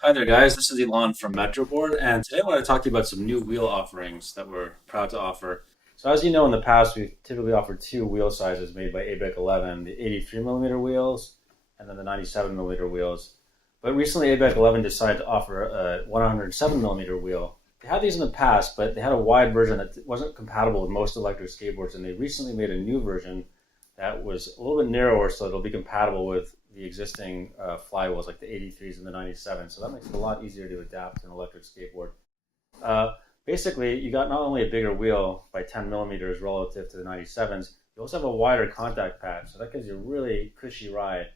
Hi there guys, this is Elon from METROBOARD, and today I want to talk to you about some new wheel offerings that we're proud to offer. So as you know, in the past we've typically offered two wheel sizes made by ABEC11, the 83mm wheels and then the 97mm wheels. But recently ABEC11 decided to offer a 107mm wheel. They had these in the past, but they had a wide version that wasn't compatible with most electric skateboards, and they recently made a new version that was a little bit narrower so it'll be compatible with the existing flywheels like the 83s and the 97s. So that makes it a lot easier to adapt to an electric skateboard. Basically, you got not only a bigger wheel by 10 millimeters relative to the 97s, you also have a wider contact pad. So that gives you a really cushy ride.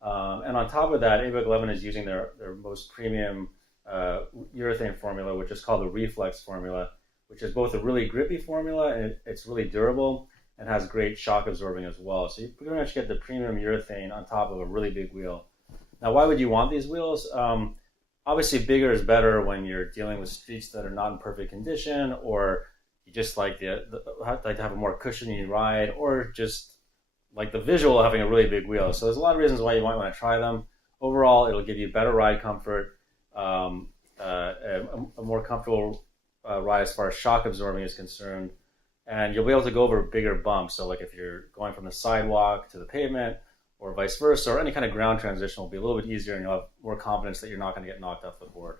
And on top of that, ABEC11 is using their most premium urethane formula, which is called the Reflex Formula, which is both a really grippy formula and it's really durable and has great shock absorbing as well. So you pretty much get the premium urethane on top of a really big wheel. Now, why would you want these wheels? Obviously, bigger is better when you're dealing with streets that are not in perfect condition, or you just like to have a more cushiony ride, or just like the visual of having a really big wheel. So there's a lot of reasons why you might want to try them. Overall, it'll give you better ride comfort, a more comfortable ride as far as shock absorbing is concerned. And you'll be able to go over bigger bumps. So like if you're going from the sidewalk to the pavement or vice versa, or any kind of ground transition will be a little bit easier and you'll have more confidence that you're not going to get knocked off the board.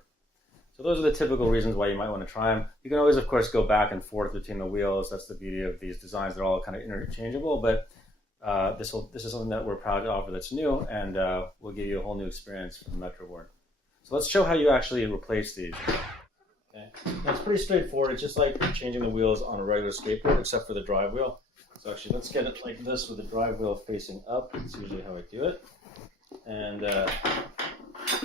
So those are the typical reasons why you might want to try them. You can always, of course, go back and forth between the wheels. That's the beauty of these designs. They're all kind of interchangeable, but this is something that we're proud to offer that's new, and we'll give you a whole new experience from METROBOARD. So let's show how you actually replace these. Okay. Now it's pretty straightforward. It's just like changing the wheels on a regular skateboard, except for the drive wheel. So actually, let's get it like this with the drive wheel facing up. That's usually how I do it. And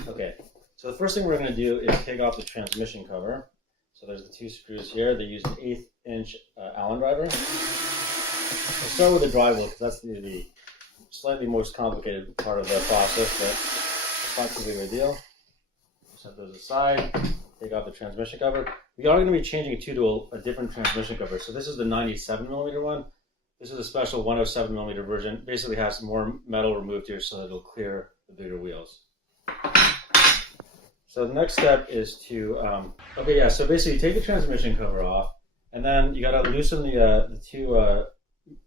okay, so the first thing we're going to do is take off the transmission cover. So there's the two screws here. They use an 1/8 inch Allen driver. We'll start with the drive wheel because that's the slightly most complicated part of the process, but it's not too big of a deal. Set those aside. Take off the transmission cover. We are going to be changing it to a different transmission cover. So this is the 97mm one. This is a special 107mm version. Basically has more metal removed here so that it'll clear the bigger wheels. So the next step is to, so basically you take the transmission cover off, and then you got to loosen the two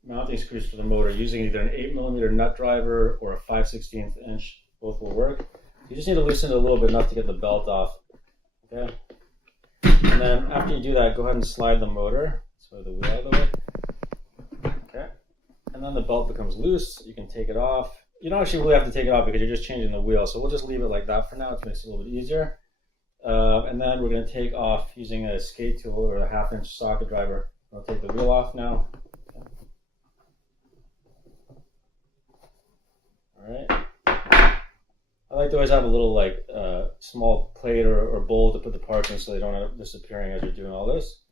mounting screws for the motor using either an 8mm nut driver or a 5/16 inch. Both will work. You just need to loosen it a little bit enough to get the belt off. Okay. And then after you do that, go ahead and slide the motor, so the wheel out of the way. Okay. And then the belt becomes loose. You can take it off. You don't actually really have to take it off because you're just changing the wheel. So we'll just leave it like that for now to make it a little bit easier. And then we're going to take off using a skate tool or a 1/2 inch socket driver. I'll take the wheel off now. Okay. All right. I like to always have a little small plate or bowl to put the parts in so they don't end up disappearing as you're doing all this.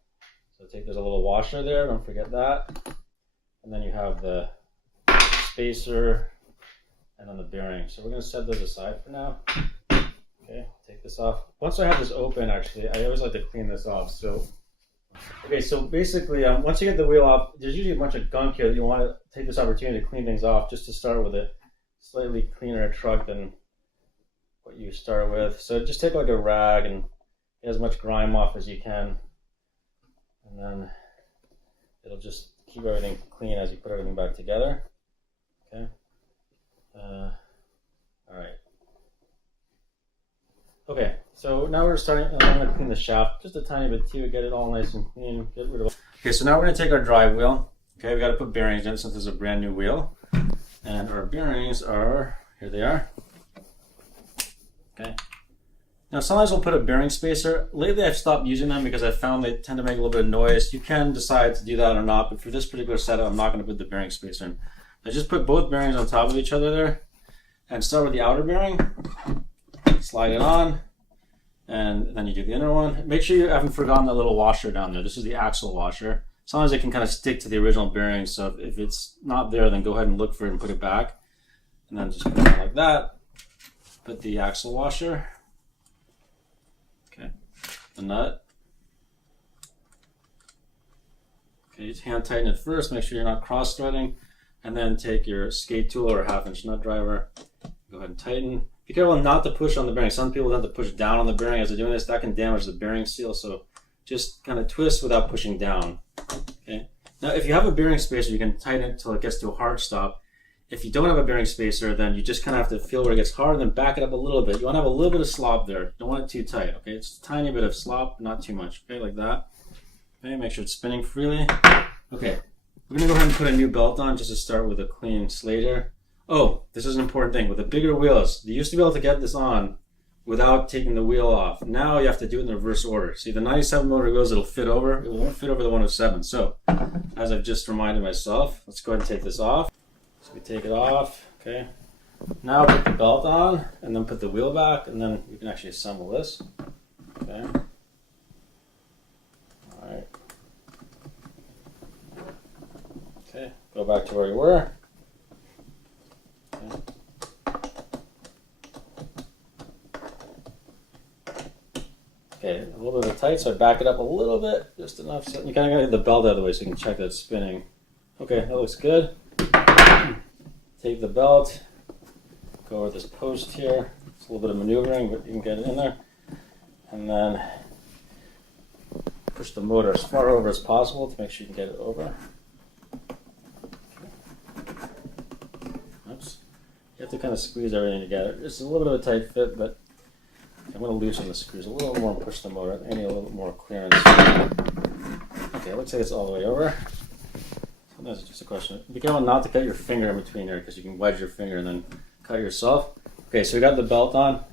So there's a little washer there, don't forget that. And then you have the spacer and then the bearing. So we're going to set those aside for now. Okay, take this off. Once I have this open, actually, I always like to clean this off. So basically, once you get the wheel off, there's usually a bunch of gunk here that you want to take this opportunity to clean things off just to start with a slightly cleaner truck than what you start with. So just take like a rag and get as much grime off as you can, and then it'll just keep everything clean as you put everything back together. Okay. All right. Okay, so now we're starting. I'm going to clean the shaft just a tiny bit too, get it all nice and clean, get rid of it. Okay, so now we're going to take our drive wheel. Okay, we got to put bearings in since this is a brand new wheel, and our bearings are, here they are. Okay. Now sometimes we'll put a bearing spacer. Lately I've stopped using them because I've found they tend to make a little bit of noise. You can decide to do that or not, but for this particular setup I'm not going to put the bearing spacer in. I just put both bearings on top of each other there and start with the outer bearing. Slide it on, and then you do the inner one. Make sure you haven't forgotten that little washer down there. This is the axle washer. Sometimes it can kind of stick to the original bearing, so if it's not there, then go ahead and look for it and put it back. And then just put it like that. Put the axle washer, okay, the nut. Okay, just hand tighten it first, make sure you're not cross threading, and then take your skate tool or 1/2 inch nut driver, go ahead and tighten, be careful not to push on the bearing. Some people tend to push down on the bearing as they're doing this. That can damage the bearing seal. So just kind of twist without pushing down. Okay. Now, if you have a bearing spacer, you can tighten it until it gets to a hard stop. If you don't have a bearing spacer, then you just kind of have to feel where it gets hard and then back it up a little bit. You want to have a little bit of slop there. You don't want it too tight, okay? It's a tiny bit of slop, not too much, okay, like that. Okay, make sure it's spinning freely. Okay, we're going to go ahead and put a new belt on just to start with a clean slate here. Oh, this is an important thing. With the bigger wheels, you used to be able to get this on without taking the wheel off. Now you have to do it in the reverse order. See, the 97mm wheels, it'll fit over. It won't fit over the 107. So, as I've just reminded myself, let's go ahead and take this off. So we take it off, okay. Now put the belt on, and then put the wheel back, and then you can actually assemble this, okay. All right. Okay, go back to where you were. Okay. Okay, a little bit of tight, so I back it up a little bit, just enough so you kind of got to get the belt out of the way so you can check that it's spinning. Okay, that looks good. Take the belt, go over this post here. It's a little bit of maneuvering, but you can get it in there. And then push the motor as far over as possible to make sure you can get it over. Oops. You have to kind of squeeze everything together. It's a little bit of a tight fit, but I'm going to loosen the screws a little more and push the motor. I need a little more clearance. Okay, it looks like it's all the way over. That's just a question. Be careful not to cut your finger in between there because you can wedge your finger and then cut yourself. Okay, so we got the belt on.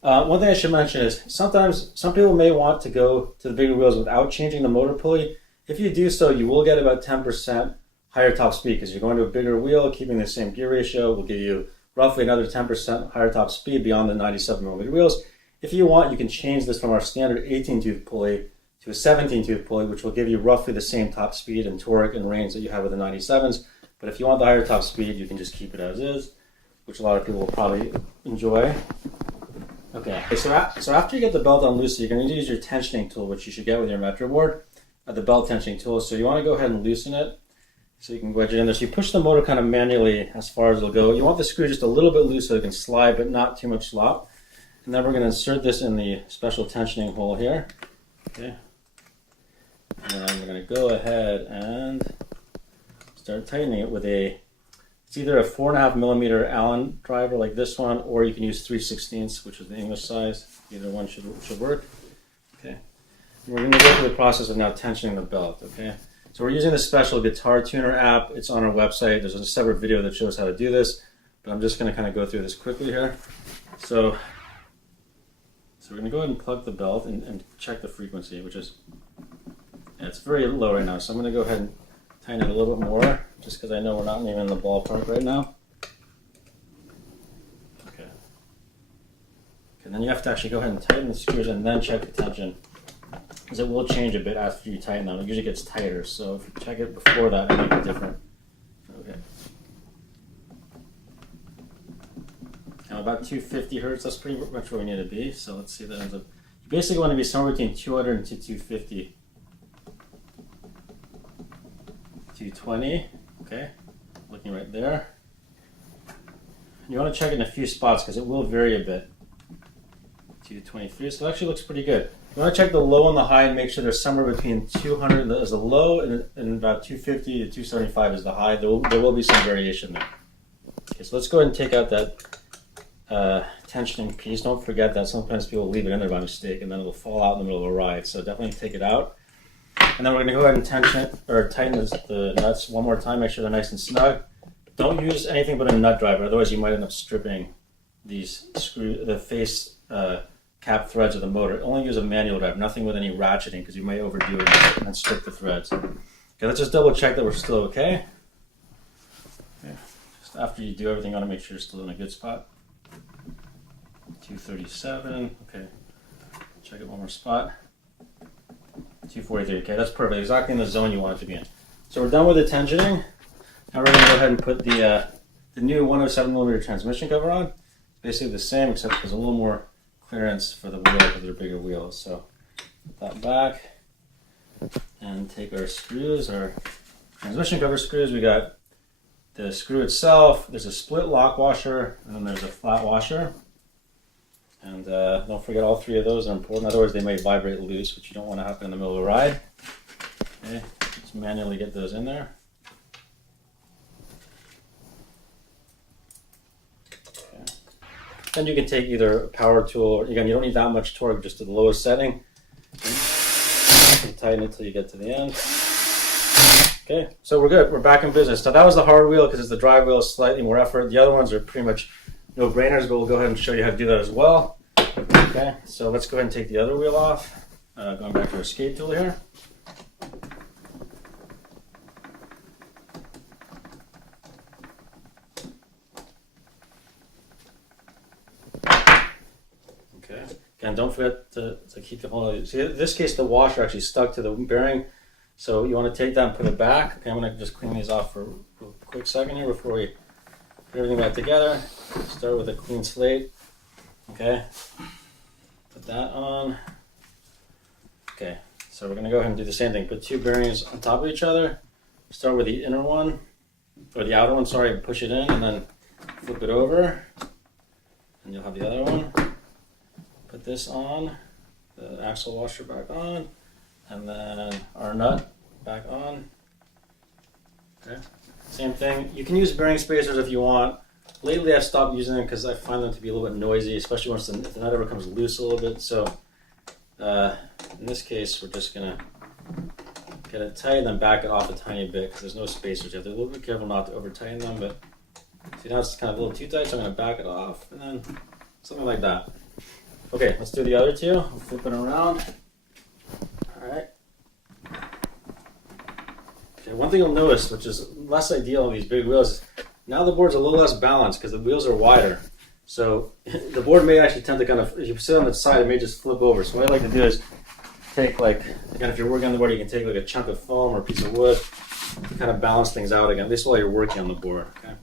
One thing I should mention is sometimes some people may want to go to the bigger wheels without changing the motor pulley. If you do so, you will get about 10% higher top speed because you're going to a bigger wheel, keeping the same gear ratio will give you roughly another 10% higher top speed beyond the 97mm wheels. If you want, you can change this from our standard 18-tooth pulley to a 17-tooth pulley, which will give you roughly the same top speed and torque and range that you have with the 97s. But if you want the higher top speed, you can just keep it as is, which a lot of people will probably enjoy. Okay, so after you get the belt on loose, you're going to use your tensioning tool, which you should get with your METROBOARD, the belt tensioning tool. So you want to go ahead and loosen it so you can wedge it in there. So you push the motor kind of manually as far as it'll go. You want the screw just a little bit loose so it can slide, but not too much slop. And then we're going to insert this in the special tensioning hole here. Okay. And then we're going to go ahead and start tightening it with it's either a 4.5mm Allen driver like this one, or you can use 3/16, which is the English size. Either one should work. Okay. And we're going to go through the process of now tensioning the belt. Okay. So we're using the special guitar tuner app. It's on our website. There's a separate video that shows how to do this, but I'm just going to kind of go through this quickly here. So we're going to go ahead and plug the belt and check the frequency, which is, it's very low right now. So I'm going to go ahead and tighten it a little bit more, just because I know we're not even in the ballpark right now. Okay. And then you have to actually go ahead and tighten the screws and then check the tension, because it will change a bit after you tighten them. It usually gets tighter, so if you check it before that, it might be different. Okay. Now about 250 hertz, that's pretty much where we need to be. So let's see that ends up. You basically want to be somewhere between 200 and 250. 220, okay, looking right there. You want to check it in a few spots because it will vary a bit. 223, so it actually looks pretty good. You want to check the low and the high and make sure there's somewhere between 200 as the low and about 250 to 275 is the high. There will be some variation there. Okay, so let's go ahead and take out that tensioning piece. Don't forget that sometimes people leave it in there by mistake and then it'll fall out in the middle of a ride. So definitely take it out. And then we're going to go ahead and tighten the nuts one more time. Make sure they're nice and snug. Don't use anything but a nut driver, otherwise you might end up stripping the face cap threads of the motor. Only use a manual driver, nothing with any ratcheting, because you may overdo it and then strip the threads. Okay, let's just double check that we're still okay. Just after you do everything, you want to make sure you're still in a good spot. 237, okay. Check it one more spot. 243, okay, that's perfect. Exactly in the zone you want it to be in. So we're done with the tensioning. Now we're going to go ahead and put the new 107mm transmission cover on. It's basically the same, except there's a little more clearance for the wheel because they're bigger wheels. So put that back and take our screws, our transmission cover screws. We got the screw itself, there's a split lock washer, and then there's a flat washer. And don't forget, all 3 of those are important, otherwise they may vibrate loose, which you don't want to happen in the middle of a ride. Okay, just manually get those in there. Okay. Then you can take either a power tool, or again, you don't need that much torque, just to the lowest setting. And tighten it till you get to the end. Okay, so we're good. We're back in business. Now that was the hard wheel because it's the drive wheel, slightly more effort. The other ones are pretty much no-brainers, but we'll go ahead and show you how to do that as well. Okay, so let's go ahead and take the other wheel off. Going back to our skate tool here. Okay, again, don't forget to keep the whole. See, in this case, the washer actually stuck to the bearing. So you want to take that and put it back. Okay, I'm going to just clean these off for a quick second here before we put everything back together. Start with a clean slate. Okay, put that on. Okay, so we're going to go ahead and do the same thing. Put 2 bearings on top of each other. Start with the inner one, or the outer one, sorry, push it in and then flip it over. And you'll have the other one. Put this on, the axle washer back on. And then our nut back on. Okay, same thing. You can use bearing spacers if you want. Lately I've stopped using them because I find them to be a little bit noisy, especially once if the nut ever comes loose a little bit. So in this case, we're just gonna get it tight and then back it off a tiny bit because there's no spacers. You have to be a little bit careful not to over tighten them, but see now it's kind of a little too tight, so I'm gonna back it off and then something like that. Okay, let's do the other 2. We'll flip it around. Alright. Okay, one thing you'll notice, which is less ideal on these big wheels, is now the board's a little less balanced because the wheels are wider. So the board may actually tend to kind of, if you sit on the side, it may just flip over. So what I like to do is take, like, again, if you're working on the board, you can take like a chunk of foam or a piece of wood to kind of balance things out again, at least while you're working on the board. Okay.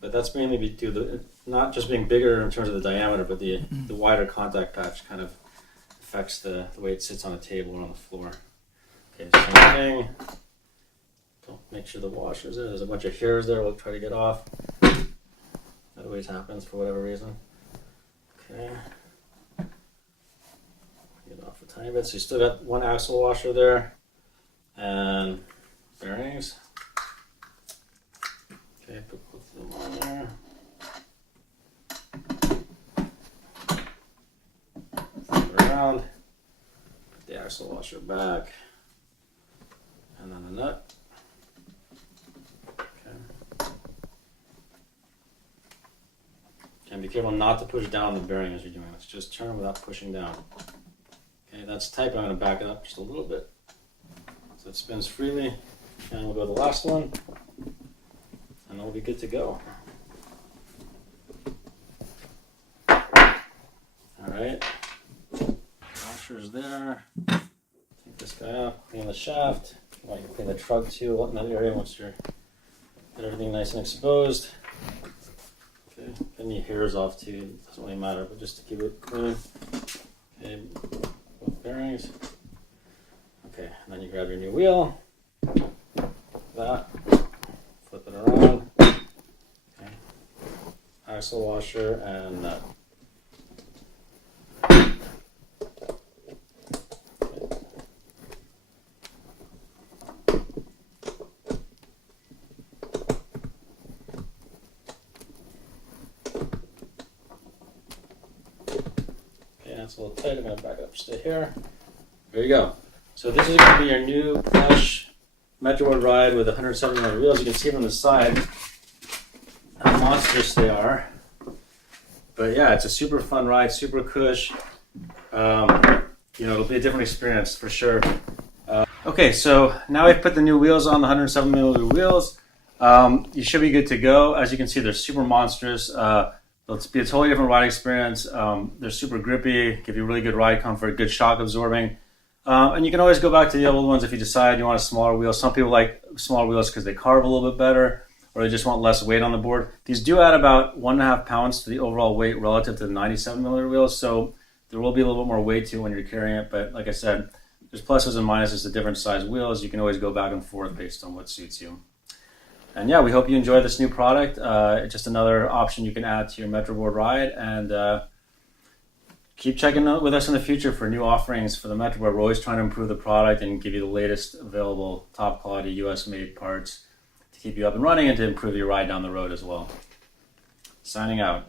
But that's mainly due to not just being bigger in terms of the diameter, but the wider contact patch kind of affects the way it sits on a table or on the floor. Okay, same thing. Don't make sure the washer's there. There's a bunch of hairs there we'll try to get off. That always happens for whatever reason. Okay. Get off a tiny bit. So you still got 1 axle washer there. And bearings. Okay, put both of them on there. Flip it around. Put the axle washer back. And then the nut. Okay. And be careful not to push down the bearing as you're doing this. Just turn without pushing down. Okay, that's tight, but I'm going to back it up just a little bit. So it spins freely. And we'll go to the last one. And then we'll be good to go. Alright. Washer's there. Take this guy off, clean the shaft. You want to clean the trug too, in that area once you're get everything nice and exposed. Okay, get any hairs off too, doesn't really matter, but just to keep it clean. Okay, both bearings. Okay, and then you grab your new wheel. That. Flip it around. Okay. Axle washer and nut. That's a little tight. I'm going to back up just a hair. There you go. So this is going to be your new plush METROBOARD ride with 170mm wheels. You can see from the side how monstrous they are. But yeah, it's a super fun ride, super cush. It'll be a different experience for sure. Okay, so now we've put the new wheels on, the 107mm wheels. You should be good to go. As you can see, they're super monstrous. It'll be a totally different ride experience. They're super grippy, give you really good ride comfort, good shock absorbing. And you can always go back to the old ones if you decide you want a smaller wheel. Some people like smaller wheels because they carve a little bit better, or they just want less weight on the board. These do add about 1.5 pounds to the overall weight relative to the 97mm wheels, so there will be a little bit more weight to it when you're carrying it. But like I said, there's pluses and minuses to different size wheels. You can always go back and forth based on what suits you. And yeah, we hope you enjoy this new product. It's just another option you can add to your MetroBoard ride, and keep checking out with us in the future for new offerings for the MetroBoard. We're always trying to improve the product and give you the latest available top quality US made parts to keep you up and running and to improve your ride down the road as well. Signing out.